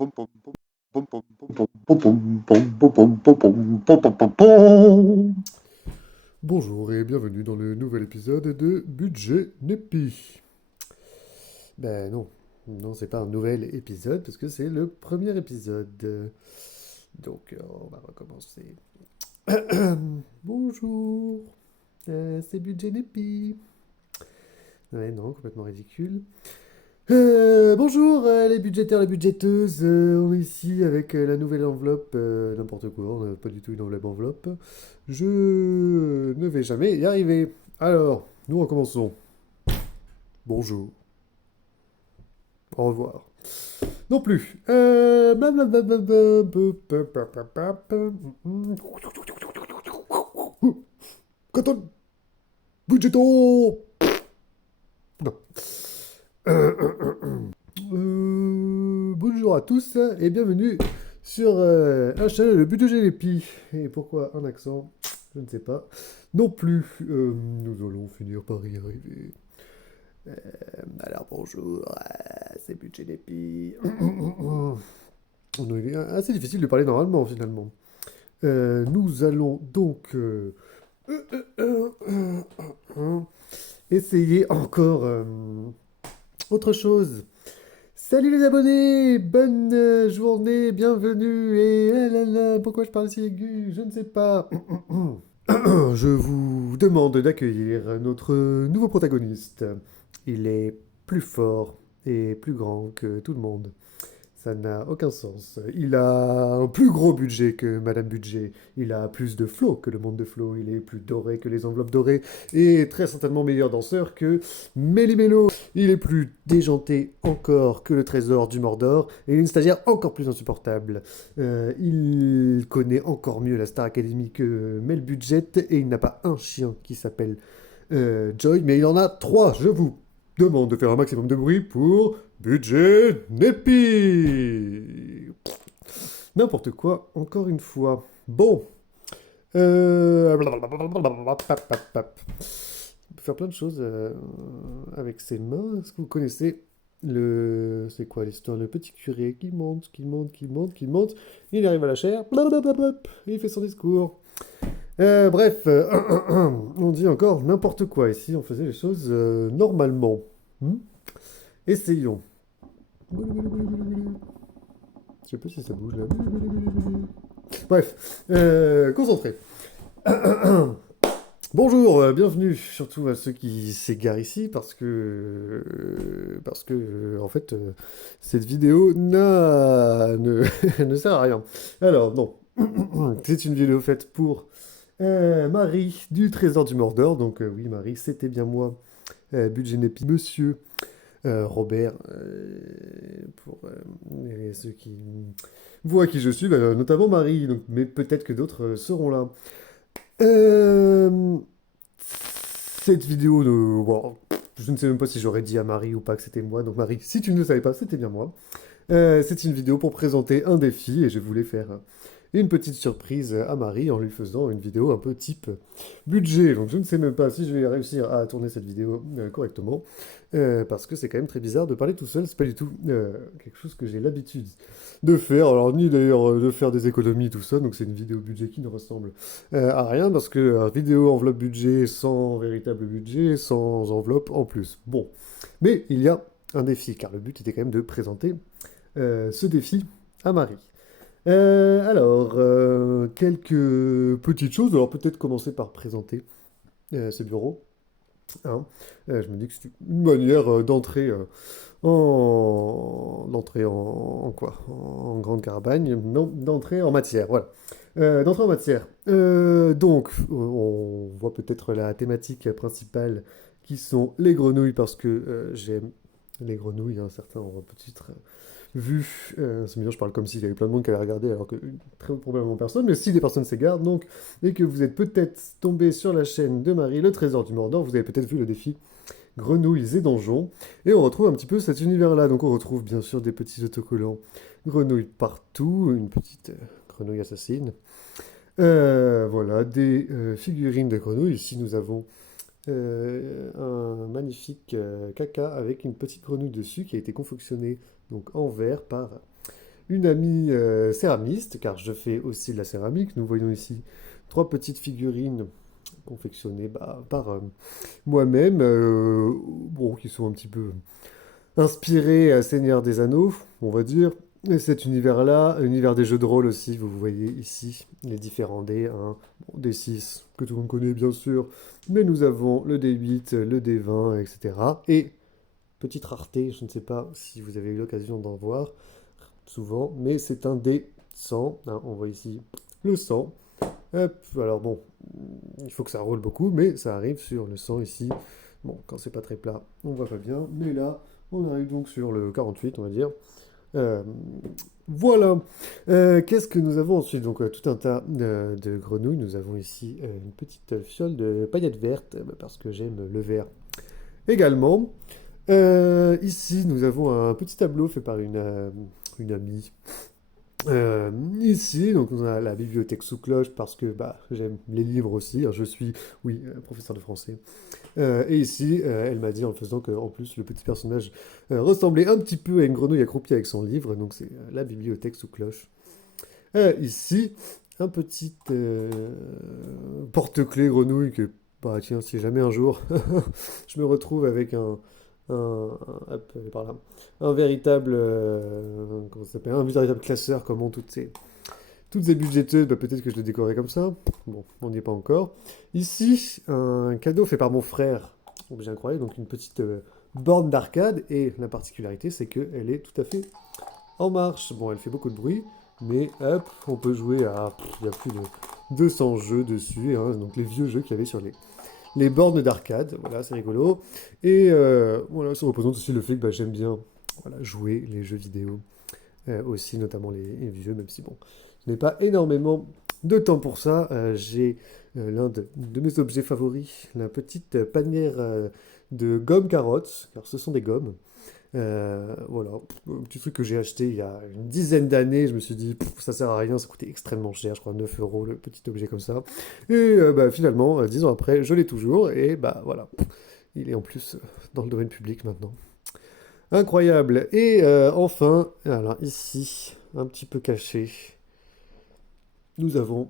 Pom, pom, pom, pom, pom, pom, pom, pom, pom, pom, pom, pom, pom, pom, pom, pom, pom. Bonjour et bienvenue dans le nouvel épisode de Budget Nepi. Ben non, non, c'est pas un nouvel épisode parce que c'est le premier épisode. Donc on va recommencer. Bonjour, c'est Budget Nepi. Ouais, non, complètement ridicule. Bonjour les budgétaires, les budgéteuses. On est ici avec la nouvelle enveloppe, n'importe quoi, on n'a pas du tout une enveloppe. Je ne vais jamais y arriver. Alors, nous recommençons. Bonjour. Au revoir. Non plus. Canton. Budgeto. Non. Bonjour à tous et bienvenue sur un channel le budget GLP. Et pourquoi un accent? Je ne sais pas. Non plus. Nous allons finir par y arriver. Alors bonjour, c'est Budget GLP. Il est assez difficile de parler normalement finalement. Nous allons donc essayer encore autre chose. Salut les abonnés, bonne journée, bienvenue et ah là là, pourquoi je parle si aigu, je ne sais pas. Je vous demande d'accueillir notre nouveau protagoniste. Il est plus fort et plus grand que tout le monde. Ça n'a aucun sens. Il a un plus gros budget que Madame Budget. Il a plus de flow que le monde de flow. Il est plus doré que les enveloppes dorées. Et très certainement meilleur danseur que Méli-Mélo. Il est plus déjanté encore que le trésor du Mordor. Et une stagiaire encore plus insupportable. Il connaît encore mieux la Star Academy que Mel Budget. Et il n'a pas un chien qui s'appelle Joy. Mais il en a trois. Je vous demande de faire un maximum de bruit pour Budget Nepi. N'importe quoi, encore une fois. Bon. On peut faire plein de choses avec ses mains. Est-ce que vous connaissez le... C'est quoi l'histoire? Le petit curé qui monte, qui monte, qui monte, qui monte. Il arrive à la chaire. Et il fait son discours. Bref, on dit encore n'importe quoi ici. On faisait les choses normalement. Hmm. Essayons. Je sais pas si ça bouge là. Bref, concentré. Bonjour, bienvenue surtout à ceux qui s'égarent ici en fait cette vidéo ne sert à rien. Alors non, c'est une vidéo faite pour Marie du Trésor du Mordor. Donc oui Marie, c'était bien moi, Budget Nepi, Monsieur Robert, pour ceux qui voient qui je suis, bah, notamment Marie, donc, mais peut-être que d'autres seront là. Euh, cette vidéo, bon, je ne sais même pas si j'aurais dit à Marie ou pas que c'était moi, donc Marie, si tu ne le savais pas, c'était bien moi. C'est une vidéo pour présenter un défi et je voulais faire une petite surprise à Marie en lui faisant une vidéo un peu type budget. Donc je ne sais même pas si je vais réussir à tourner cette vidéo correctement parce que c'est quand même très bizarre de parler tout seul. C'est pas du tout quelque chose que j'ai l'habitude de faire. Alors ni d'ailleurs de faire des économies tout ça. Donc c'est une vidéo budget qui ne ressemble à rien parce que vidéo enveloppe budget sans véritable budget, sans enveloppe en plus. Bon, mais il y a un défi car le but était quand même de présenter ce défi à Marie. Quelques petites choses. Alors peut-être commencer par présenter ce bureau. Hein. Je me dis que c'est une manière d'entrer en quoi? En grande carabagne? Non, d'entrer en matière, voilà. D'entrer en matière. Donc, on voit peut-être la thématique principale qui sont les grenouilles parce que j'aime les grenouilles. Hein, certains ont peut-être vu, c'est mignon, je parle comme s'il y avait plein de monde qui allait regarder, alors que très probablement personne, mais si des personnes s'égarent, donc, et que vous êtes peut-être tombé sur la chaîne de Marie, le trésor du Mordor, vous avez peut-être vu le défi Grenouilles et Donjons, et on retrouve un petit peu cet univers-là, donc on retrouve bien sûr des petits autocollants grenouilles partout, une petite grenouille assassine, voilà, des figurines de grenouilles, ici nous avons un magnifique caca avec une petite grenouille dessus qui a été confectionné donc en verre par une amie céramiste, car je fais aussi de la céramique. Nous voyons ici trois petites figurines confectionnées par moi-même, bon, qui sont un petit peu inspirées à Seigneur des Anneaux, on va dire. Et cet univers-là, l'univers des jeux de rôle aussi, vous voyez ici les différents dés, hein. Bon, D6, que tout le monde connaît bien sûr, mais nous avons le D8, le D20, etc. Et petite rareté, je ne sais pas si vous avez eu l'occasion d'en voir souvent, mais c'est un D100, hein, on voit ici le 100. Hop, alors bon, il faut que ça roule beaucoup, mais ça arrive sur le 100 ici. Bon, quand c'est pas très plat, on voit pas bien, mais là, on arrive donc sur le 48, on va dire. Euh, voilà. Qu'est-ce que nous avons ensuite? Donc, tout un tas de grenouilles. Nous avons ici une petite fiole de paillettes vertes, parce que j'aime le vert également. Ici, nous avons un petit tableau fait par une amie. Ici, donc on a la bibliothèque sous cloche parce que j'aime les livres aussi, hein. Je suis, oui, professeur de français. Et ici, elle m'a dit en le faisant qu'en plus le petit personnage ressemblait un petit peu à une grenouille accroupie avec son livre, donc c'est la bibliothèque sous cloche. Ici, un petit porte-clés grenouille que, bah tiens, si jamais un jour je me retrouve avec hop, elle est par là, un véritable, comment ça s'appelle, un véritable classeur, comme ont toutes ces budgéteuses, peut-être que je les décorerai comme ça. Bon, on n'y est pas encore. Ici, un cadeau fait par mon frère, objet incroyable, donc une petite borne d'arcade, et la particularité, c'est qu'elle est tout à fait en marche. Bon, elle fait beaucoup de bruit, mais hop, on peut jouer à, il y a plus de 200 jeux dessus, hein, donc les vieux jeux qu'il y avait sur les bornes d'arcade, voilà, c'est rigolo. Et voilà, ça représente aussi le fait que j'aime bien voilà, jouer les jeux vidéo, aussi notamment les vieux, même si bon, je n'ai pas énormément de temps pour ça. J'ai l'un de mes objets favoris, la petite panière de gomme carottes, car ce sont des gommes. Voilà, un petit truc que j'ai acheté il y a une dizaine d'années. Je me suis dit, ça sert à rien, ça coûtait extrêmement cher, je crois 9 euros le petit objet comme ça. Et finalement, 10 ans après, je l'ai toujours. Et voilà, il est en plus dans le domaine public maintenant. Incroyable. Et enfin, alors ici, un petit peu caché, nous avons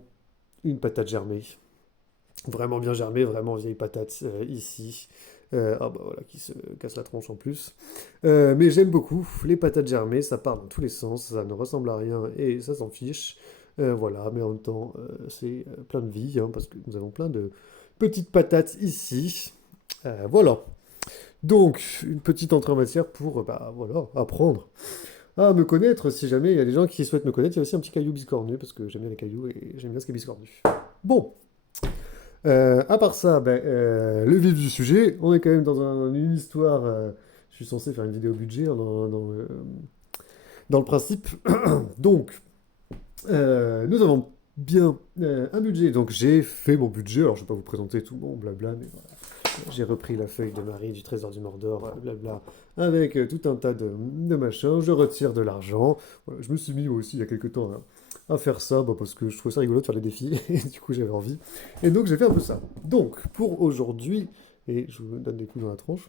une patate germée. Vraiment bien germée, vraiment vieille patate ici. Voilà, qui se casse la tronche en plus. Mais j'aime beaucoup les patates germées, ça part dans tous les sens, ça ne ressemble à rien et ça s'en fiche. Voilà, mais en même temps, c'est plein de vie, hein, parce que nous avons plein de petites patates ici. Voilà. Donc, une petite entrée en matière pour, voilà, apprendre à me connaître. Si jamais il y a des gens qui souhaitent me connaître, il y a aussi un petit caillou biscornu, parce que j'aime bien les cailloux et j'aime bien ce qui est biscornu. Bon, à part ça, le vif du sujet, on est quand même dans une histoire. Je suis censé faire une vidéo budget, hein, dans le principe. Donc, nous avons bien un budget. Donc, j'ai fait mon budget. Alors, je ne vais pas vous présenter tout mon blabla, mais voilà. J'ai repris la feuille de Marie du Trésor du Mordor, blabla, avec tout un tas de machins. Je retire de l'argent. Voilà, je me suis mis moi aussi il y a quelques temps à faire ça, parce que je trouvais ça rigolo de faire les défis, et du coup j'avais envie. Et donc j'ai fait un peu ça. Donc pour aujourd'hui, et je vous donne des coups dans la tronche,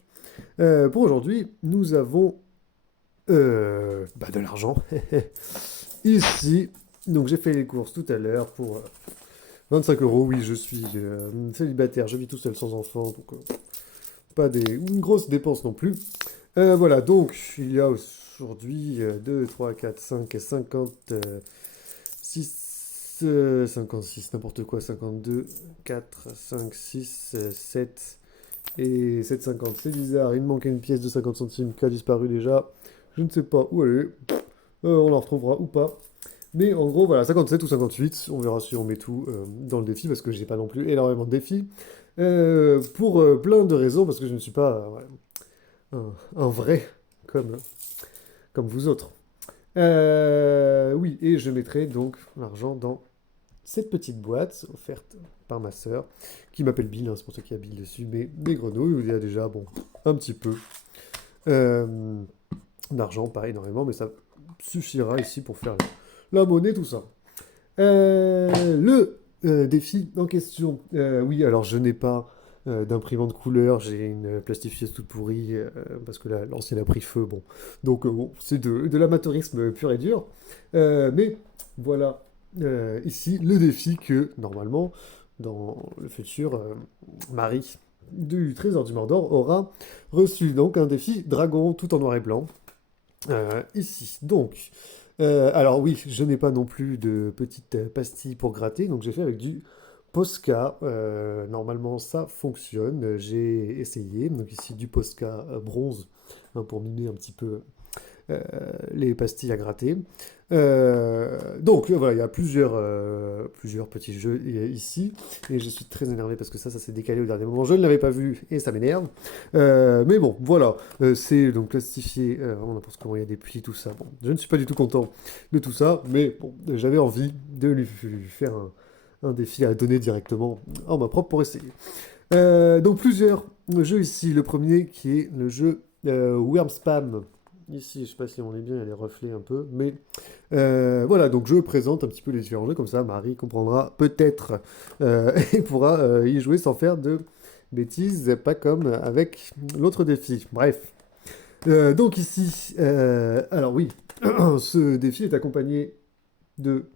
pour aujourd'hui, nous avons de l'argent. Ici, donc j'ai fait les courses tout à l'heure pour 25 euros. Oui, je suis célibataire, je vis tout seul sans enfant, donc pas une grosse dépense non plus. Voilà, donc il y a aujourd'hui 2, 3, 4, 5, 50... 6, 56, n'importe quoi, 52, 4, 5, 6, 7 et 7,50. C'est bizarre, il me manquait une pièce de 50 centimes qui a disparu déjà. Je ne sais pas où elle est. On la retrouvera ou pas. Mais en gros, voilà, 57 ou 58. On verra si on met tout dans le défi parce que j'ai pas non plus énormément de défis. Pour plein de raisons, parce que je ne suis pas un vrai comme vous autres. Oui, et je mettrai donc l'argent dans cette petite boîte offerte par ma sœur, qui m'appelle Bill, hein, c'est pour ça qu'il y a Bill dessus, mais des grenouilles, où il y a déjà, bon, un petit peu d'argent, pas énormément, mais ça suffira ici pour faire la monnaie, tout ça. Le défi en question, oui, alors je n'ai pas d'imprimante couleur, j'ai une plastifieuse toute pourrie, parce que l'ancienne a pris feu, bon. Donc bon, c'est de l'amateurisme pur et dur. Mais voilà, ici, le défi que, normalement, dans le futur, Marie du Trésor du Mordor aura reçu donc un défi dragon tout en noir et blanc. Ici, donc. Alors oui, je n'ai pas non plus de petites pastilles pour gratter, donc j'ai fait avec du Posca. Normalement, ça fonctionne. J'ai essayé. Donc ici, du Posca bronze, hein, pour mimer un petit peu euh, les pastilles à gratter. Donc voilà, il y a plusieurs petits jeux ici, et je suis très énervé parce que ça s'est décalé au dernier moment. Je ne l'avais pas vu et ça m'énerve. Mais bon, voilà, c'est donc plastifié, on n'importe comment, il y a des plis, tout ça. Bon, je ne suis pas du tout content de tout ça, mais bon, j'avais envie de lui faire un défi à donner directement en ma propre pour essayer. Donc plusieurs jeux ici. Le premier qui est le jeu Wormspam. Ici, je sais pas si on est bien, il y a les reflets un peu, mais voilà, donc je présente un petit peu les différents jeux, comme ça Marie comprendra peut-être et pourra y jouer sans faire de bêtises, pas comme avec l'autre défi. Bref. Donc ici, alors oui, ce défi est accompagné de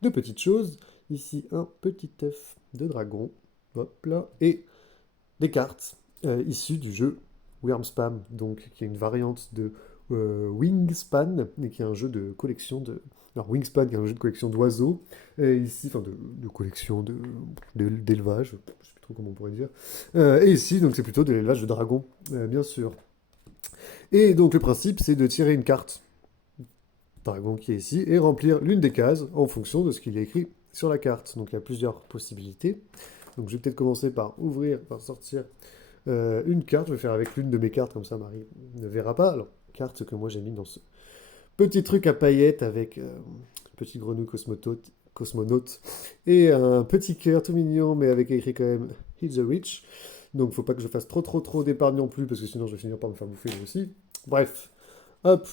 deux petites choses. Ici, un petit œuf de dragon, hop là, et des cartes issues du jeu Wormspam, donc qui est une variante de Wingspan, et qui est un jeu de collection de... Alors Wingspan, qui est un jeu de collection d'oiseaux, et ici, enfin de collection d'élevage, je sais plus trop comment on pourrait dire. Et ici, donc c'est plutôt de l'élevage de dragons, bien sûr. Et donc le principe, c'est de tirer une carte dragon qui est ici, et remplir l'une des cases en fonction de ce qu'il y a écrit sur la carte. Donc il y a plusieurs possibilités. Donc je vais peut-être commencer par ouvrir, par sortir une carte. Je vais faire avec l'une de mes cartes, comme ça Marie ne verra pas. Alors, carte que moi j'ai mis dans ce petit truc à paillettes avec une petite grenouille cosmonaute et un petit cœur tout mignon, mais avec écrit quand même He's the Rich. Donc faut pas que je fasse trop d'épargne non plus, parce que sinon je vais finir par me faire bouffer moi aussi. Bref, hop,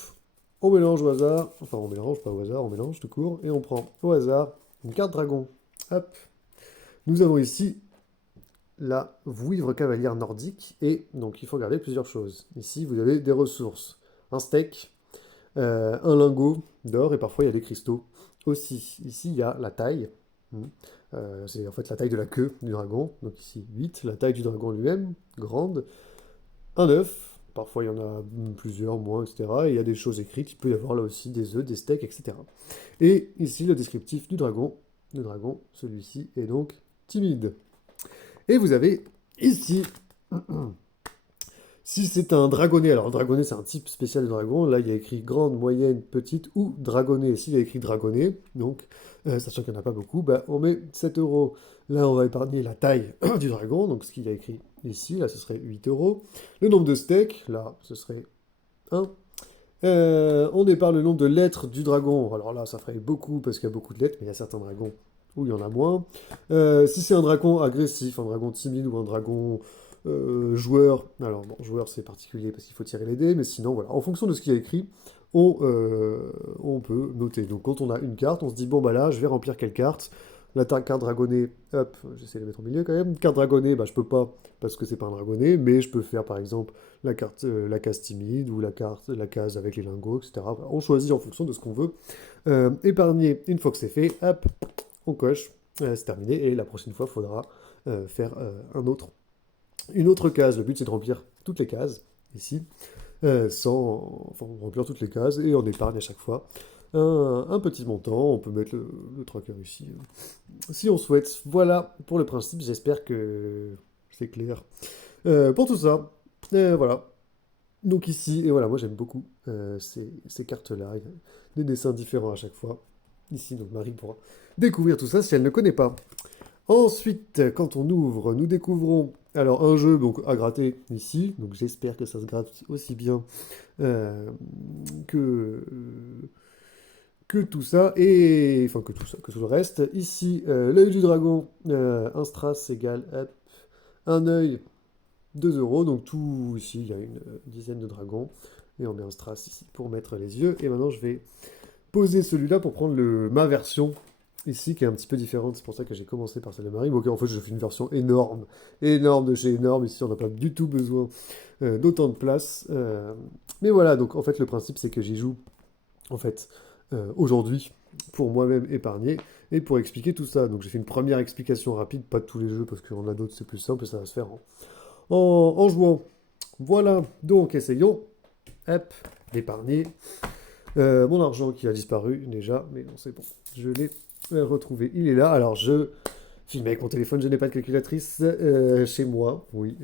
on mélange au hasard, enfin on mélange pas au hasard, on mélange tout court, et on prend au hasard une carte dragon. Hop, nous avons ici la vouivre cavalière nordique, et donc il faut regarder plusieurs choses. Ici, vous avez des ressources. Un steak, un lingot d'or, et parfois il y a des cristaux aussi. Ici, il y a la taille. C'est en fait la taille de la queue du dragon. Donc ici, 8. La taille du dragon lui-même, grande. Un œuf. Parfois, il y en a plusieurs, moins, etc. Et il y a des choses écrites. Il peut y avoir là aussi des œufs, des steaks, etc. Et ici, le descriptif du dragon. Le dragon, celui-ci, est donc timide. Et vous avez ici, si c'est un dragonnet, alors le dragonnet c'est un type spécial de dragon, là il y a écrit grande, moyenne, petite ou dragonnet. S'il y a écrit dragonnet, donc sachant qu'il n'y en a pas beaucoup, bah, on met 7 euros. Là on va épargner la taille du dragon, donc ce qu'il y a écrit ici, là ce serait 8 euros. Le nombre de steaks, là ce serait 1. On épargne le nombre de lettres du dragon, alors là ça ferait beaucoup parce qu'il y a beaucoup de lettres, mais il y a certains dragons où il y en a moins. Si c'est un dragon agressif, un dragon timide ou un dragon joueur, alors bon, joueur c'est particulier parce qu'il faut tirer les dés, mais sinon voilà, en fonction de ce qu'il y a écrit, on peut noter. Donc quand on a une carte, on se dit bon bah là je vais remplir quelle carte. La carte dragonnet, hop, j'essaie de la mettre au milieu quand même. Carte dragonnet, bah je peux pas parce que c'est pas un dragonnet, mais je peux faire par exemple la carte, la case timide ou la case avec les lingots, etc. Voilà, on choisit en fonction de ce qu'on veut épargner. Une fois que c'est fait, hop, on coche, c'est terminé. Et la prochaine fois, il faudra faire une autre case. Le but, c'est de remplir toutes les cases ici, enfin, remplir toutes les cases et on épargne à chaque fois un petit montant. On peut mettre le tracker ici, si on souhaite. Voilà pour le principe. J'espère que c'est clair. Pour tout ça, voilà. Donc ici, et voilà, moi j'aime beaucoup ces cartes-là. Il y a des dessins différents à chaque fois. Ici, donc Marie pourra découvrir tout ça si elle ne connaît pas. Ensuite, quand on ouvre, nous découvrons alors un jeu donc à gratter ici. Donc j'espère que ça se gratte aussi bien euh, que, que tout ça, et enfin que tout ça, que tout le reste. Ici, l'œil du dragon, un strass égale hop, un œil, 2 euros. Donc tout ici, il y a une dizaine de dragons. Et on met un strass ici pour mettre les yeux. Et maintenant, je vais poser celui-là pour prendre ma version ici qui est un petit peu différente. C'est pour ça que j'ai commencé par celle de Marie. Bon, ok, en fait, je fais une version énorme, énorme de chez énorme. Ici, on n'a pas du tout besoin d'autant de place. Mais voilà, donc en fait, le principe, c'est que j'y joue en fait aujourd'hui pour moi-même épargner et pour expliquer tout ça. Donc j'ai fait une première explication rapide, pas de tous les jeux parce qu'on a d'autres, c'est plus simple et ça va se faire en jouant. Voilà, donc essayons, hop, d'épargner mon argent qui a disparu déjà, mais bon, c'est bon, je l'ai retrouvé, il est là. Alors je filme avec mon téléphone, je n'ai pas de calculatrice chez moi, oui,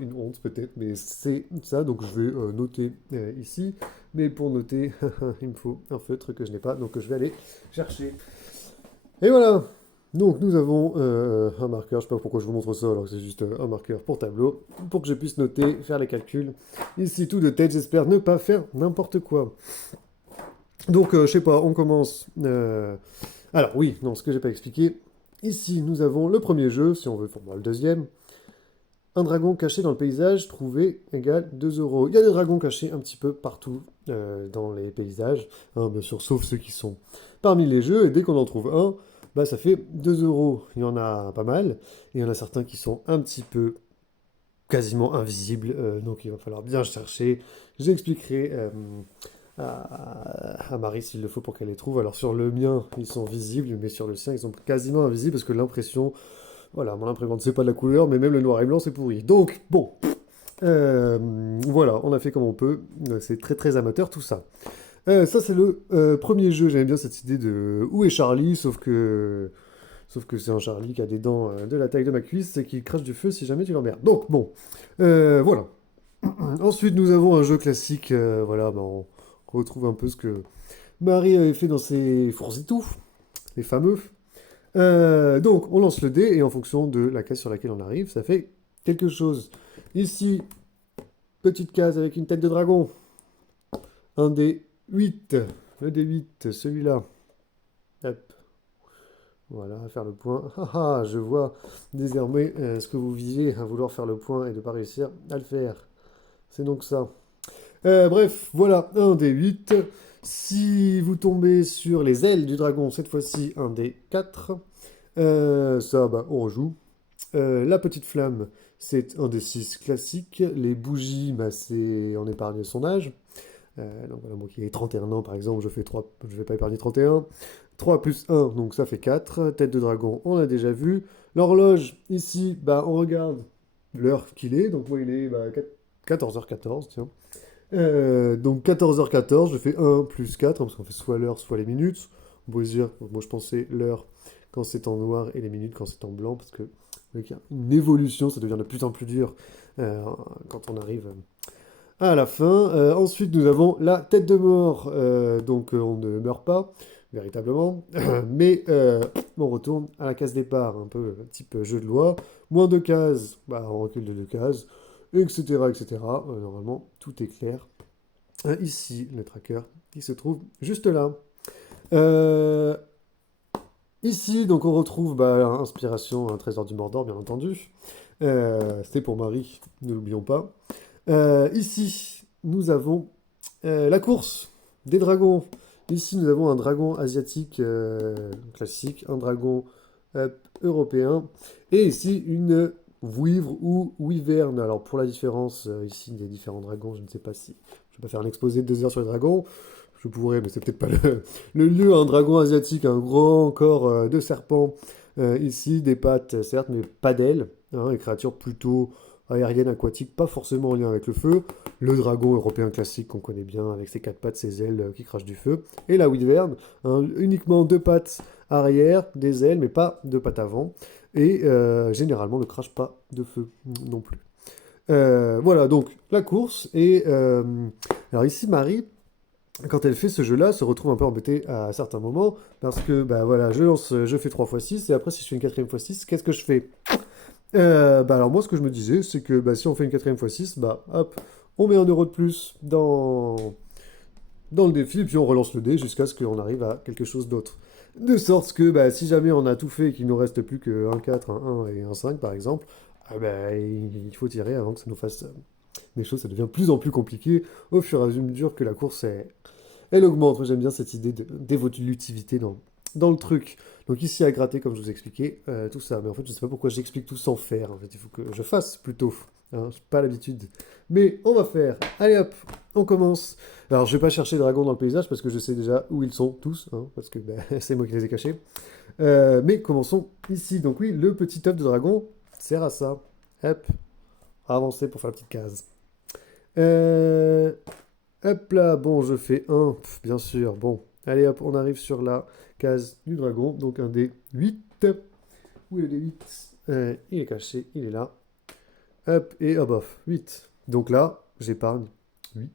une honte peut-être, mais c'est ça, donc je vais noter ici, mais pour noter, il me faut un feutre que je n'ai pas, donc je vais aller chercher. Et voilà, donc nous avons un marqueur, je sais pas pourquoi je vous montre ça alors que c'est juste un marqueur pour tableau, pour que je puisse noter, faire les calculs. Ici tout de tête, j'espère ne pas faire n'importe quoi. Donc je sais pas, on commence. Alors oui, non, ce que j'ai pas expliqué. Ici nous avons le premier jeu, si on veut pour moi le deuxième. Un dragon caché dans le paysage trouvé égale 2 euros. Il y a des dragons cachés un petit peu partout dans les paysages, hein, bien sûr, sauf ceux qui sont parmi les jeux. Et dès qu'on en trouve un, bah, ça fait 2 euros. Il y en a pas mal. Et il y en a certains qui sont un petit peu quasiment invisibles. Donc il va falloir bien chercher. J'expliquerai à Marie s'il le faut pour qu'elle les trouve. Alors sur le mien, ils sont visibles, mais sur le sien, ils sont quasiment invisibles parce que l'impression voilà, mon imprimante, c'est pas de la couleur, mais même le noir et blanc, c'est pourri. Donc, bon, voilà, on a fait comme on peut. C'est très très amateur tout ça. Ça, c'est le premier jeu. J'aime bien cette idée de où est Charlie, sauf que c'est un Charlie qui a des dents de la taille de ma cuisse et qui crache du feu si jamais tu l'emmerdes. Donc, bon, voilà. Ensuite, nous avons un jeu classique. Voilà, bah, on retrouve un peu ce que Marie avait fait dans ses fours et tout, les fameux. Donc, on lance le dé et en fonction de la case sur laquelle on arrive, ça fait quelque chose. Ici, petite case avec une tête de dragon. Un dé 8. Le dé 8, celui-là. Hop. Voilà, faire le point. Ah, je vois désormais ce que vous visiez à vouloir faire le point et de ne pas réussir à le faire. C'est donc ça. Bref, voilà, un dé 8. Si vous tombez sur les ailes du dragon, cette fois-ci, un dé 4. Ça, bah, on rejoue. La petite flamme, c'est un des 6 classiques. Les bougies, bah, c'est en épargne son âge. Donc voilà, moi qui ai 31 ans par exemple, je fais 3, je vais pas épargner 31. 3 plus 1, donc ça fait 4. Tête de dragon, on l'a déjà vu. L'horloge, ici, bah, on regarde l'heure qu'il est. Donc moi il est 14h14, tiens. Donc 14h14, je fais 1 plus 4, hein, parce qu'on fait soit l'heure, soit les minutes. On peut se dire, moi je pensais l'heure quand c'est en noir et les minutes quand c'est en blanc, parce que avec une évolution, ça devient de plus en plus dur quand on arrive à la fin. Ensuite, nous avons la tête de mort, donc on ne meurt pas, véritablement, mais on retourne à la case départ, un peu type jeu de loi. Moins 2 cases, bah, on recule de 2 cases, etc. etc. Normalement, tout est clair. Ici, le tracker qui se trouve juste là. Euh, Ici, donc on retrouve bah, inspiration, un trésor du Mordor, bien entendu. C'était pour Marie, ne l'oublions pas. Ici, nous avons la course des dragons. Ici, nous avons un dragon asiatique classique, un dragon européen, et ici une vouivre ou wyvern. Alors pour la différence ici des différents dragons, je ne sais pas si je vais pas faire un exposé de 2 heures sur les dragons. Je pourrais, mais c'est peut-être pas le lieu. Un dragon asiatique, un grand corps de serpent. Ici, des pattes, certes, mais pas d'ailes. Hein, une créature plutôt aérienne, aquatique, pas forcément en lien avec le feu. Le dragon européen classique qu'on connaît bien, avec ses 4 pattes, ses ailes qui crachent du feu. Et la wyvern, hein, uniquement 2 pattes arrière, des ailes, mais pas de pattes avant. Et généralement ne crache pas de feu non plus. Voilà, donc la course. Et alors ici, Marie, quand elle fait ce jeu-là, se retrouve un peu embêtée à certains moments, parce que, bah voilà, je fais 3 fois 6 et après, si je fais une quatrième fois 6 qu'est-ce que je fais? Bah alors moi, ce que je me disais, c'est que bah, si on fait une quatrième fois 6 bah hop, on met 1 euro de plus dans le défi, et puis on relance le dé jusqu'à ce qu'on arrive à quelque chose d'autre. De sorte que bah, si jamais on a tout fait et qu'il nous reste plus que un 4 un 1 et un 5 par exemple, ah bah, il faut tirer avant que ça nous fasse des choses, ça devient de plus en plus compliqué au fur et à mesure que la course elle augmente. Moi, j'aime bien cette idée d'évolutivité dans le truc. Donc ici à gratter, comme je vous expliquais, tout ça. Mais en fait, je ne sais pas pourquoi j'explique tout sans faire. En fait, il faut que je fasse plutôt. Hein, j'ai pas l'habitude. Mais on va faire. Allez hop, on commence. Alors, je vais pas chercher les dragons dans le paysage parce que je sais déjà où ils sont tous. Hein, parce que ben, c'est moi qui les ai cachés. Mais commençons ici. Donc oui, le petit œuf de dragon sert à ça. Hop, avancer pour faire la petite case. Euh, Hop là, bon, je fais un, bien sûr. Bon, allez hop, on arrive sur la case du dragon. Donc un dé 8. Où est le dé 8? Il est caché, il est là. Hop, et hop, off, 8. Donc là, j'épargne 8.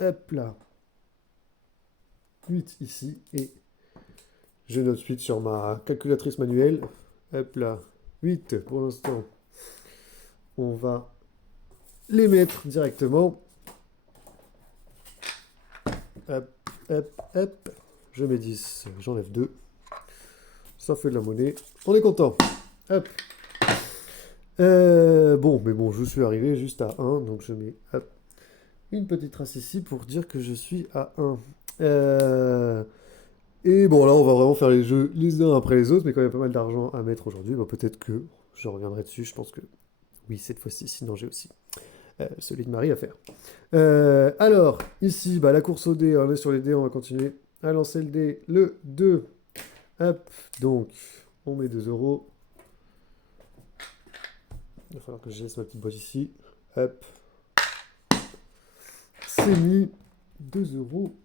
Hop là, 8 ici. Et je note 8 sur ma calculatrice manuelle. Hop là, 8 pour l'instant. On va les mettre directement. Hop, hop, hop. Je mets 10, j'enlève 2. Ça fait de la monnaie. On est content. Hop. Bon, mais bon, je suis arrivé juste à 1, donc je mets hop, une petite trace ici pour dire que je suis à 1. Et bon, là, on va vraiment faire les jeux les uns après les autres, mais quand il y a pas mal d'argent à mettre aujourd'hui, bah, peut-être que je reviendrai dessus. Je pense que oui, cette fois-ci, sinon j'ai aussi celui de Marie à faire. Alors, ici, bah, la course au dé, on est sur les dés, on va continuer à lancer le dé, le 2. Hop, donc, on met 2 euros. Il va falloir que je laisse ma petite boîte ici. Hop. C'est mis. 2 euros.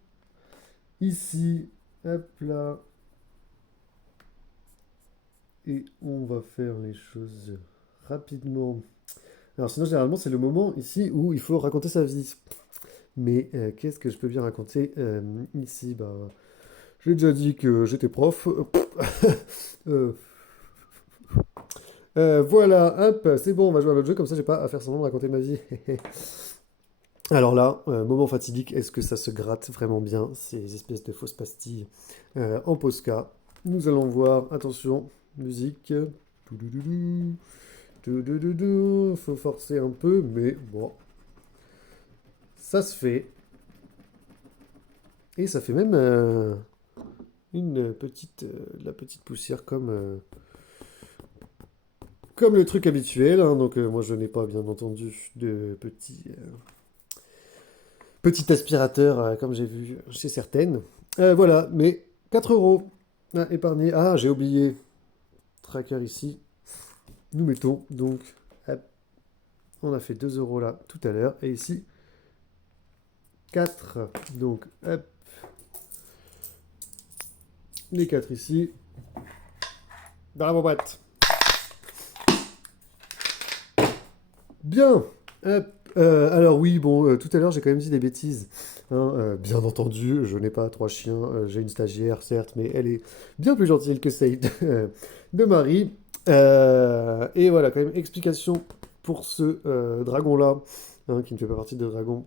Ici. Hop là. Et on va faire les choses rapidement. Alors sinon, généralement, c'est le moment ici où il faut raconter sa vie. Mais qu'est-ce que je peux bien raconter ici? Bah, j'ai déjà dit que j'étais prof. Euh, voilà, hop, c'est bon, on va jouer à l'autre jeu, comme ça j'ai pas à faire semblant de raconter ma vie. Alors là, moment fatidique, est-ce que ça se gratte vraiment bien, ces espèces de fausses pastilles en Posca? Nous allons voir, attention, musique. Toudoudou, toudoudou, faut forcer un peu, mais bon, ça se fait. Et ça fait même une petite, de la petite poussière comme le truc habituel. Hein. Donc moi je n'ai pas bien entendu de petit aspirateur comme j'ai vu chez certaines. Voilà, mais 4 euros à épargner. Ah, j'ai oublié. Tracker ici. Nous mettons donc, hop, on a fait 2 euros là tout à l'heure. Et ici, 4. Donc, hop, les 4 ici. Dans la boîte. Bien. Hop. Alors oui, bon, tout à l'heure j'ai quand même dit des bêtises. Hein, bien entendu, je n'ai pas 3 chiens. J'ai une stagiaire, certes, mais elle est bien plus gentille que celle de Marie. Et voilà, quand même, explication pour ce dragon-là, hein, qui ne fait pas partie de dragon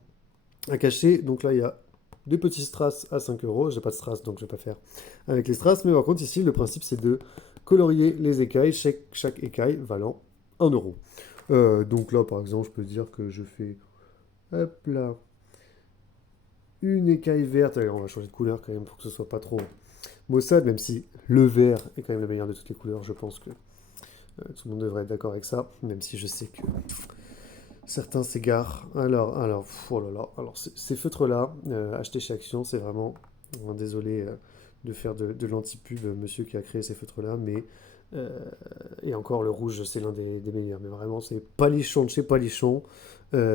à cacher. Donc là, il y a des petits strass à 5 euros. J'ai pas de strass, donc je vais pas faire avec les strass. Mais par contre, ici, le principe, c'est de colorier les écailles, chaque écaille valant 1 euro. Donc là, par exemple, je peux dire que je fais, hop là, une écaille verte. Allez, on va changer de couleur quand même pour que ce soit pas trop maussade, même si le vert est quand même le meilleur de toutes les couleurs. Je pense que tout le monde devrait être d'accord avec ça, même si je sais que certains s'égarent. Alors, oh là là, alors ces feutres-là, achetés chez Action, c'est vraiment, désolé de faire de l'anti-pub, monsieur qui a créé ces feutres-là, mais euh, et encore le rouge, c'est l'un des meilleurs, mais vraiment, c'est Palichon de chez Palichon.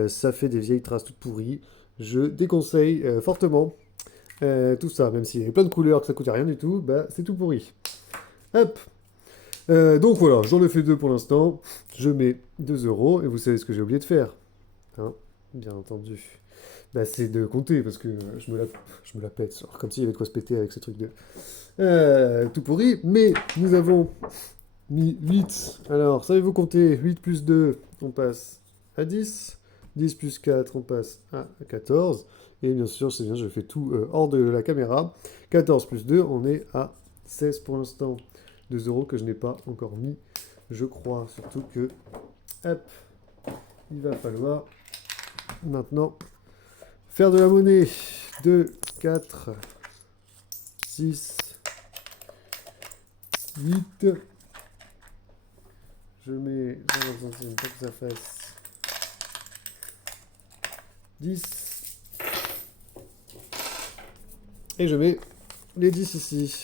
Ça fait des vieilles traces toutes pourries. Je déconseille fortement tout ça, même s'il y a plein de couleurs, que ça coûte rien du tout, bah c'est tout pourri. Hop. Donc voilà, j'en ai fait 2 pour l'instant. Je mets 2 euros et vous savez ce que j'ai oublié de faire. Hein, bien entendu. Bah, c'est de compter parce que je me la pète. Genre, comme s'il y avait de quoi se péter avec ce truc de tout pourri. Mais nous avons mis 8. Alors, savez-vous compter? 8 plus 2, on passe à 10. 10 plus 4, on passe à 14. Et bien sûr, c'est bien, je fais tout hors de la caméra. 14 plus 2, on est à 16 pour l'instant. 2 euros que je n'ai pas encore mis, je crois. Surtout que, hop, il va falloir maintenant faire de la monnaie. 2, 4, 6, 8. Je mets 50 centimes pour que ça fasse 10. Et je mets les 10 ici.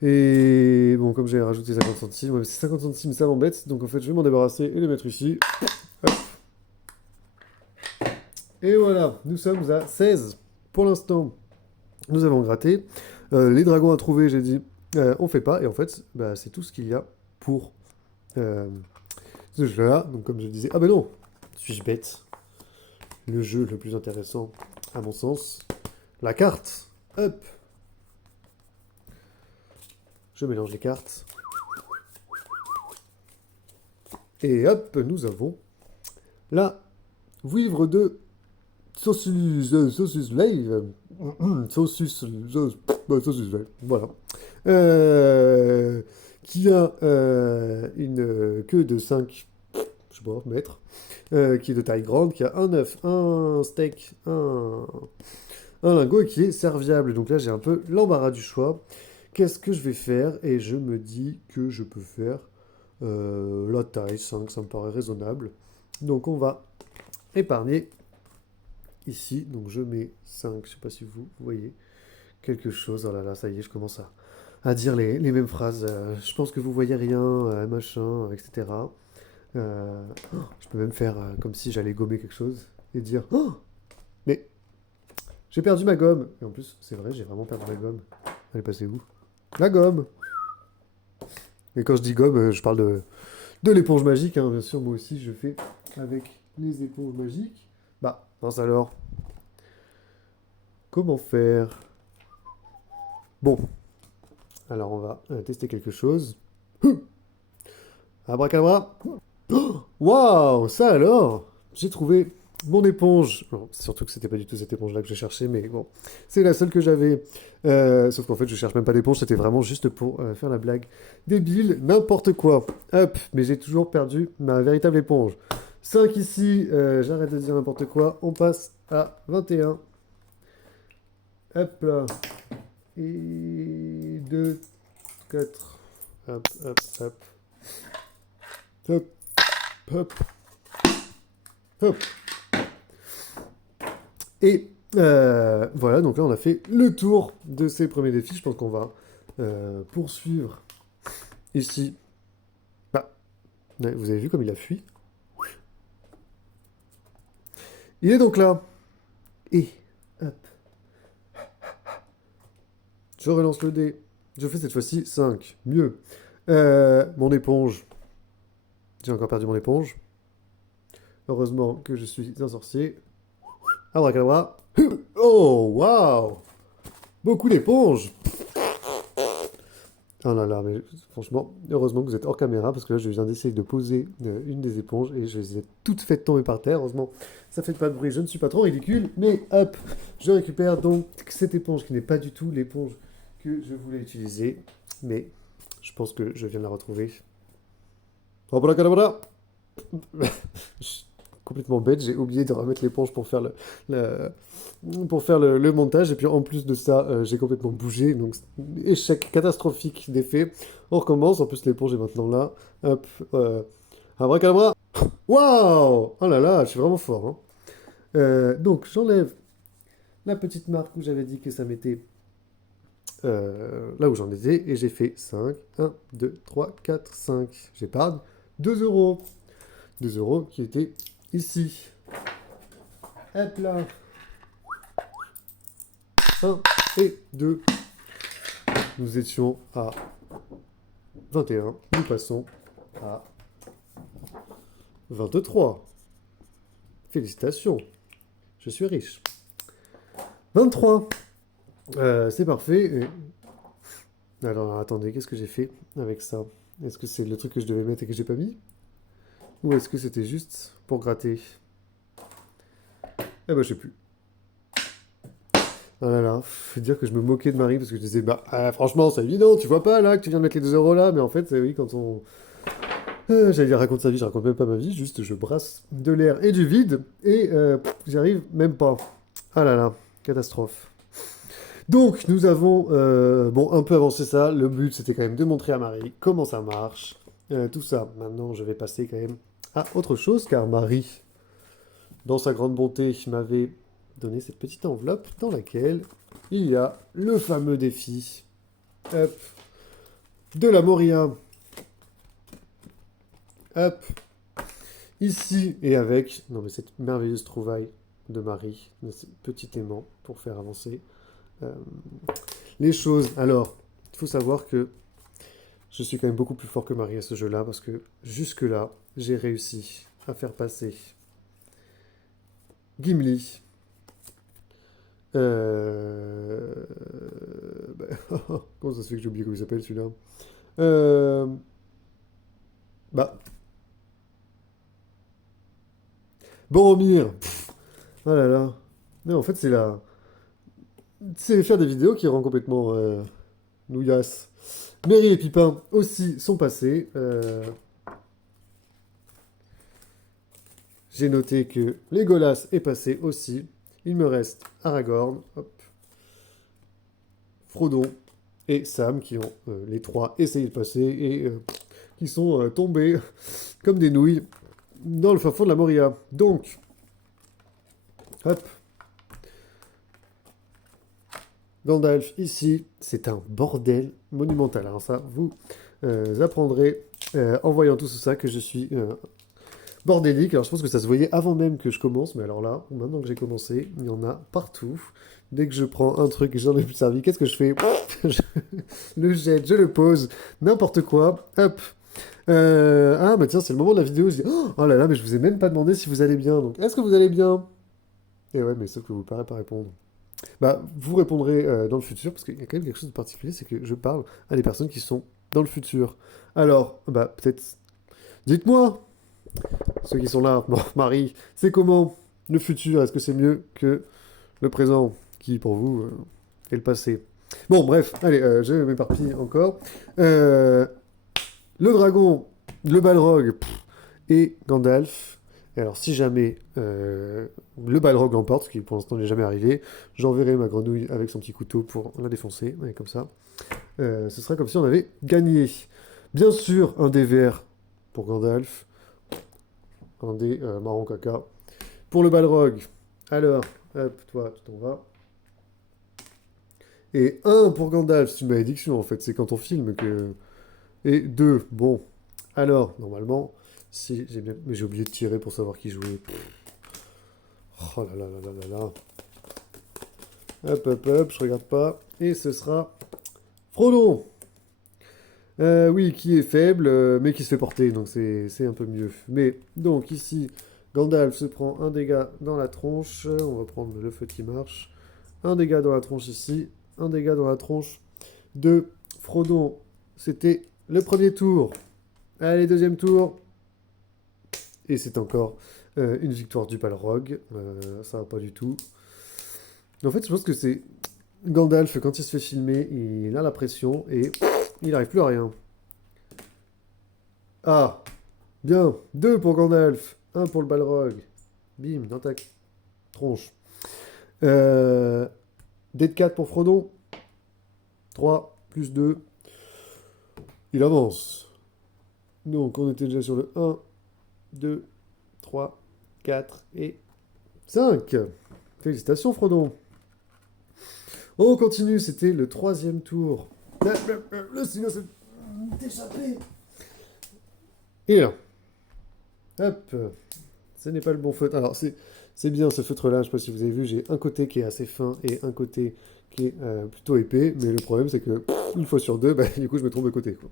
Et bon, comme j'ai rajouté 50 centimes, ouais, c'est 50 centimes, ça m'embête. Donc en fait, je vais m'en débarrasser et les mettre ici. Hop. Et voilà, nous sommes à 16. Pour l'instant, nous avons gratté. Les dragons à trouver, j'ai dit, on fait pas. Et en fait, bah, c'est tout ce qu'il y a pour ce jeu-là. Donc comme je disais, ah ben non, suis-je bête? Le jeu le plus intéressant, à mon sens, la carte. Hop. Je mélange les cartes. Et hop, nous avons la vouivre de saucisse live. Saucisse live. Voilà. Qui a une queue de 5, je sais pas, mètres. Qui est de taille grande, qui a un œuf, un steak, un lingot et qui est serviable. Donc là, j'ai un peu l'embarras du choix. Qu'est-ce que je vais faire? Et je me dis que je peux faire la taille 5, ça me paraît raisonnable. Donc on va épargner ici. Donc je mets 5, je sais pas si vous voyez quelque chose. Oh là là, ça y est, je commence à dire les mêmes phrases. Je pense que vous voyez rien, machin, etc. Je peux même faire comme si j'allais gommer quelque chose et dire oh, mais j'ai perdu ma gomme. Et en plus, c'est vrai, j'ai vraiment perdu ma gomme. Elle est passée où? La gomme. Et quand je dis gomme, je parle de l'éponge magique, hein, bien sûr, moi aussi je fais avec les éponges magiques. Bah, mince alors. Comment faire? Bon, alors on va tester quelque chose. Abracadabra. Oh, waouh, ça alors! J'ai trouvé mon éponge. Bon, surtout que c'était pas du tout cette éponge-là que je cherchais, mais bon, c'est la seule que j'avais. Sauf qu'en fait, je cherche même pas d'éponge, c'était vraiment juste pour faire la blague débile, n'importe quoi. Hop, mais j'ai toujours perdu ma véritable éponge. 5 ici, j'arrête de dire n'importe quoi. On passe à 21. Hop là. Et 2, 4. Hop, hop, hop. Hop, hop, hop. Et voilà, donc là on a fait le tour de ces premiers défis. Je pense qu'on va poursuivre ici. Bah, vous avez vu comme il a fui? Il est donc là. Et hop. Je relance le dé. Je fais cette fois-ci 5. Mieux. Mon éponge. J'ai encore perdu mon éponge. Heureusement que je suis un sorcier. Abracadabra. Oh, waouh! Beaucoup d'éponges! Oh là là, mais franchement, heureusement que vous êtes hors caméra, parce que là, je viens d'essayer de poser une des éponges, et je les ai toutes faites tomber par terre. Heureusement, ça fait pas de bruit, je ne suis pas trop ridicule, mais hop, je récupère donc cette éponge, qui n'est pas du tout l'éponge que je voulais utiliser, mais je pense que je viens de la retrouver. Abracadabra! Je suis complètement bête, j'ai oublié de remettre l'éponge pour faire le montage, et puis en plus de ça, j'ai complètement bougé, donc échec catastrophique des faits. On recommence, en plus l'éponge est maintenant là. Hop, abracadabra. Waouh! Oh là là, je suis vraiment fort, hein. Donc j'enlève la petite marque où j'avais dit que ça mettait là où j'en étais, et j'ai fait 5, 1, 2, 3, 4, 5. J'épargne 2 euros. 2 euros qui étaient ici. Hop là. 1 et 2. Nous étions à 21. Nous passons à 23. Félicitations. Je suis riche. 23. C'est parfait. Et... alors, attendez, qu'est-ce que j'ai fait avec ça? Est-ce que c'est le truc que je devais mettre et que j'ai pas mis? Ou est-ce que c'était juste pour gratter? Eh ben, je sais plus. Ah là là, faut dire que je me moquais de Marie parce que je disais, bah, franchement, c'est évident, tu vois pas là que tu viens de mettre les 2 euros là, mais en fait, oui, quand on. J'allais dire raconte sa vie, je raconte même pas ma vie, juste je brasse de l'air et du vide, et j'y arrive même pas. Ah là là, catastrophe. Donc, nous avons bon, un peu avancé ça. Le but, c'était quand même de montrer à Marie comment ça marche. Tout ça. Maintenant, je vais passer quand même à autre chose, car Marie, dans sa grande bonté, m'avait donné cette petite enveloppe dans laquelle il y a le fameux défi. Hop, de la Moria. Hop, ici et avec, non mais cette merveilleuse trouvaille de Marie, de ce petit aimant pour faire avancer euh, les choses. Alors, il faut savoir que je suis quand même beaucoup plus fort que Marie à ce jeu-là, parce que jusque-là, j'ai réussi à faire passer Gimli. Euh... bah, comment ça se fait que j'ai oublié comment il s'appelle celui-là? Euh... Bah, Boromir. Ah là là. Mais en fait, c'est la... C'est faire des vidéos qui rend complètement nouillasse. Merry et Pipin aussi sont passés. J'ai noté que Legolas est passé aussi. Il me reste Aragorn, hop, Frodon et Sam qui ont les trois essayé de passer et qui sont tombés comme des nouilles dans le fin fond de la Moria. Donc, hop, Gandalf ici, c'est un bordel monumental. Alors ça, vous apprendrez en voyant tout ça que je suis bordélique. Alors je pense que ça se voyait avant même que je commence, mais alors là, maintenant que j'ai commencé, il y en a partout. Dès que je prends un truc et j'en ai plus servi, qu'est-ce que je fais? Je le jette, je le pose, n'importe quoi. Hop. Ah bah tiens, c'est le moment de la vidéo. Je dis oh là là, mais je vous ai même pas demandé si vous allez bien. Donc est-ce que vous allez bien? Et ouais, mais sauf que vous ne parlez pas répondre. Bah, vous répondrez dans le futur, parce qu'il y a quand même quelque chose de particulier, c'est que je parle à des personnes qui sont dans le futur. Alors, bah, peut-être, dites-moi, ceux qui sont là, bon, Marie, c'est comment le futur? Est-ce que c'est mieux que le présent, qui pour vous est le passé? Bon, bref, allez, je m'éparpille encore. Euh, le dragon, le balrog et Gandalf. Et alors, si jamais le balrog l'emporte, ce qui pour l'instant n'est jamais arrivé, j'enverrai ma grenouille avec son petit couteau pour la défoncer. Et comme ça, ce sera comme si on avait gagné. Bien sûr, un dé vert pour Gandalf, un dé marron caca pour le balrog. Alors, hop, toi, tu t'en vas. Et un pour Gandalf, c'est une malédiction en fait, c'est quand on filme que. Et deux, bon. Alors, normalement, si j'ai bien. Mais j'ai oublié de tirer pour savoir qui jouait. Oh là là là là là là. Hop hop hop, je regarde pas. Et ce sera Frodon. Oui, qui est faible, mais qui se fait porter, donc c'est un peu mieux. Mais donc ici, Gandalf se prend un dégât dans la tronche. On va prendre le feu qui marche. Un dégât dans la tronche ici. Un dégât dans la tronche de Frodon. C'était le premier tour. Allez, deuxième tour. Et c'est encore une victoire du Balrog. Ça va pas du tout. En fait, je pense que c'est Gandalf, quand il se fait filmer, il a la pression et il n'arrive plus à rien. Ah, bien. Deux pour Gandalf. Un pour le Balrog. Bim, dans ta tronche. Euh, Dé de 4 pour Frodon. 3 plus 2. Il avance. Donc, on était déjà sur le 1, 2, 3, 4 et 5. Félicitations, Frodon. On continue, c'était le troisième tour. Le stylo s'est échappé. Et là, hop, ce n'est pas le bon feutre. Alors, c'est bien ce feutre-là, je ne sais pas si vous avez vu, j'ai un côté qui est assez fin et un côté qui est plutôt épais, mais le problème c'est que une fois sur deux, bah, du coup je me trompe de côté, quoi.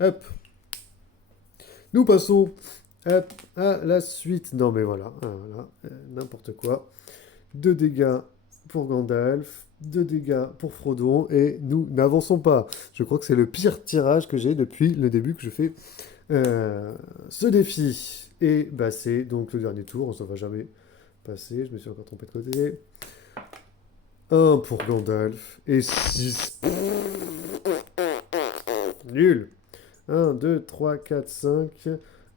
Hop, nous passons hop, à la suite. Non mais voilà, voilà n'importe quoi. 2 dégâts pour Gandalf, 2 dégâts pour Frodon, et nous n'avançons pas. Je crois que c'est le pire tirage que j'ai depuis le début que je fais ce défi. Et bah, c'est donc le dernier tour, ça va jamais passer, je me suis encore trompé de côté. 1 pour Gandalf, et 6. Nul. 1, 2, 3, 4, 5.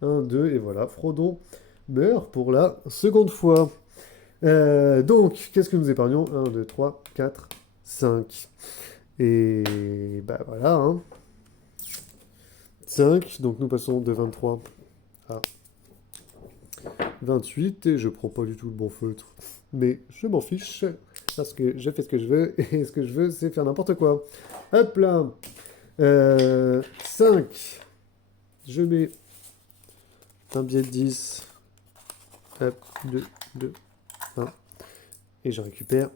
1, 2, et voilà, Frodon meurt pour la seconde fois. Donc, qu'est-ce que nous épargnons? 1, 2, 3, 4. 5. Et bah voilà, hein. 5, donc nous passons de 23 à 28, et je prends pas du tout le bon feutre. Mais je m'en fiche, parce que je fais ce que je veux, et ce que je veux, c'est faire n'importe quoi. Hop là. 5. Je mets un billet de 10. Hop, 2, 2, 1. Et je récupère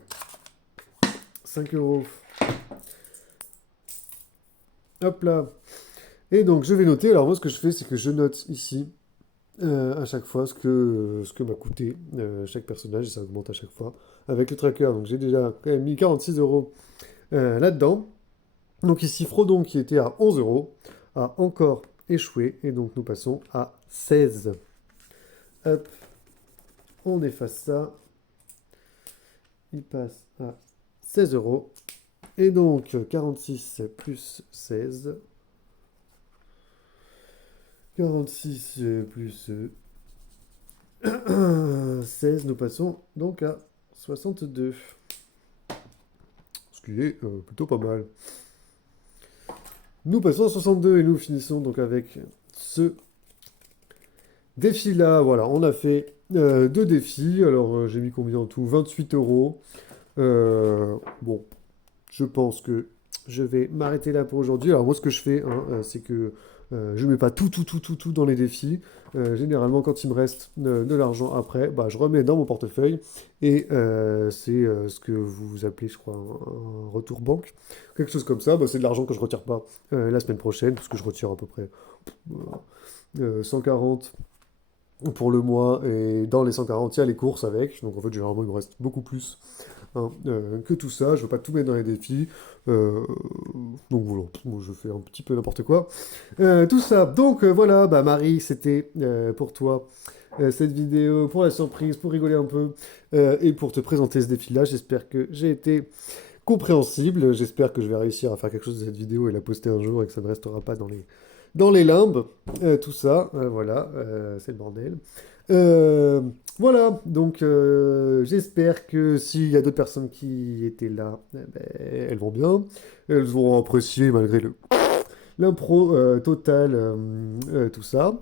5 euros. Hop là. Et donc je vais noter. Alors moi ce que je fais, c'est que je note ici à chaque fois ce que m'a coûté chaque personnage, et ça augmente à chaque fois avec le tracker. Donc j'ai déjà quand même mis 46 euros là-dedans. Donc ici Frodon qui était à 11 euros a encore échoué, et donc nous passons à 16. Hop, on efface ça. Il passe à 16 euros. Et donc 46 plus 16. 46 plus 16, nous passons donc à 62. Ce qui est plutôt pas mal. Nous passons à 62 et nous finissons donc avec ce défi-là. Voilà, on a fait deux défis. Alors j'ai mis combien en tout? 28 euros. Bon, je pense que je vais m'arrêter là pour aujourd'hui. Alors moi, ce que je fais, hein, c'est que je ne mets pas tout dans les défis. Généralement, quand il me reste de l'argent après, bah, je remets dans mon portefeuille. Et c'est ce que vous appelez, je crois, un retour banque. Quelque chose comme ça. Bah, c'est de l'argent que je ne retire pas la semaine prochaine, parce que je retire à peu près 140 pour le mois. Et dans les 140, il y a les courses avec. Donc en fait, généralement, il me reste beaucoup plus, hein, que tout ça. Je ne veux pas tout mettre dans les défis. Euh, donc voilà, moi, je fais un petit peu n'importe quoi. Tout ça. Donc voilà, bah, Marie, c'était pour toi cette vidéo, pour la surprise, pour rigoler un peu et pour te présenter ce défi-là. J'espère que j'ai été compréhensible. J'espère que je vais réussir à faire quelque chose de cette vidéo et la poster un jour, et que ça ne restera pas dans les limbes. Tout ça, voilà, c'est le bordel. Euh, voilà, donc j'espère que s'il y a d'autres personnes qui étaient là, eh ben, elles vont bien. Elles auront apprécié malgré l'impro totale, tout ça.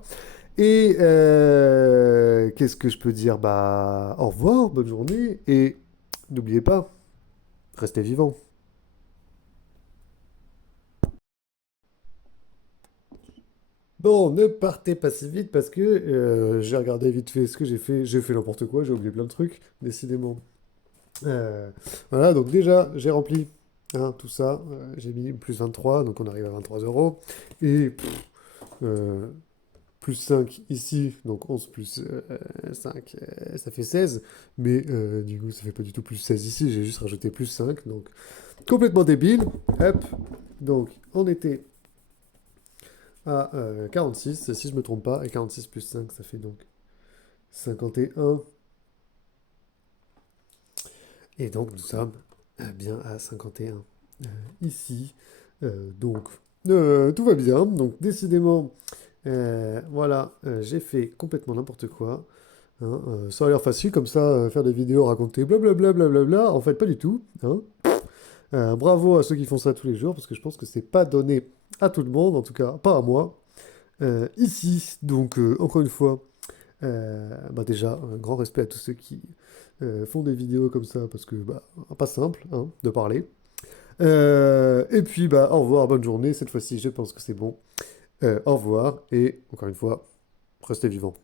Et qu'est-ce que je peux dire? Bah, au revoir, bonne journée, et n'oubliez pas, restez vivants. Bon, ne partez pas si vite, parce que j'ai regardé vite fait ce que j'ai fait. J'ai fait n'importe quoi, j'ai oublié plein de trucs, décidément. Euh, voilà, donc déjà, j'ai rempli, hein, tout ça. J'ai mis plus 23, donc on arrive à 23 euros. Et euh, plus 5 ici, donc 11 plus 5, ça fait 16. Mais du coup, ça fait pas du tout plus 16 ici, j'ai juste rajouté plus 5. Donc complètement débile. Hop, donc on était à 46, si je me trompe pas. Et 46 plus 5, ça fait donc 51. Et donc nous sommes bien à 51 ici. Donc tout va bien. Donc décidément, voilà, j'ai fait complètement n'importe quoi, hein. Ça a l'air facile comme ça, faire des vidéos, raconter blablabla, blablabla. En fait, pas du tout, hein. Bravo à ceux qui font ça tous les jours, parce que je pense que c'est pas donné à tout le monde, en tout cas pas à moi. Ici, donc encore une fois, bah déjà, un grand respect à tous ceux qui font des vidéos comme ça, parce que bah, pas simple, hein, de parler. Et puis, bah, au revoir, bonne journée. Cette fois-ci, je pense que c'est bon. Au revoir, et encore une fois, restez vivants.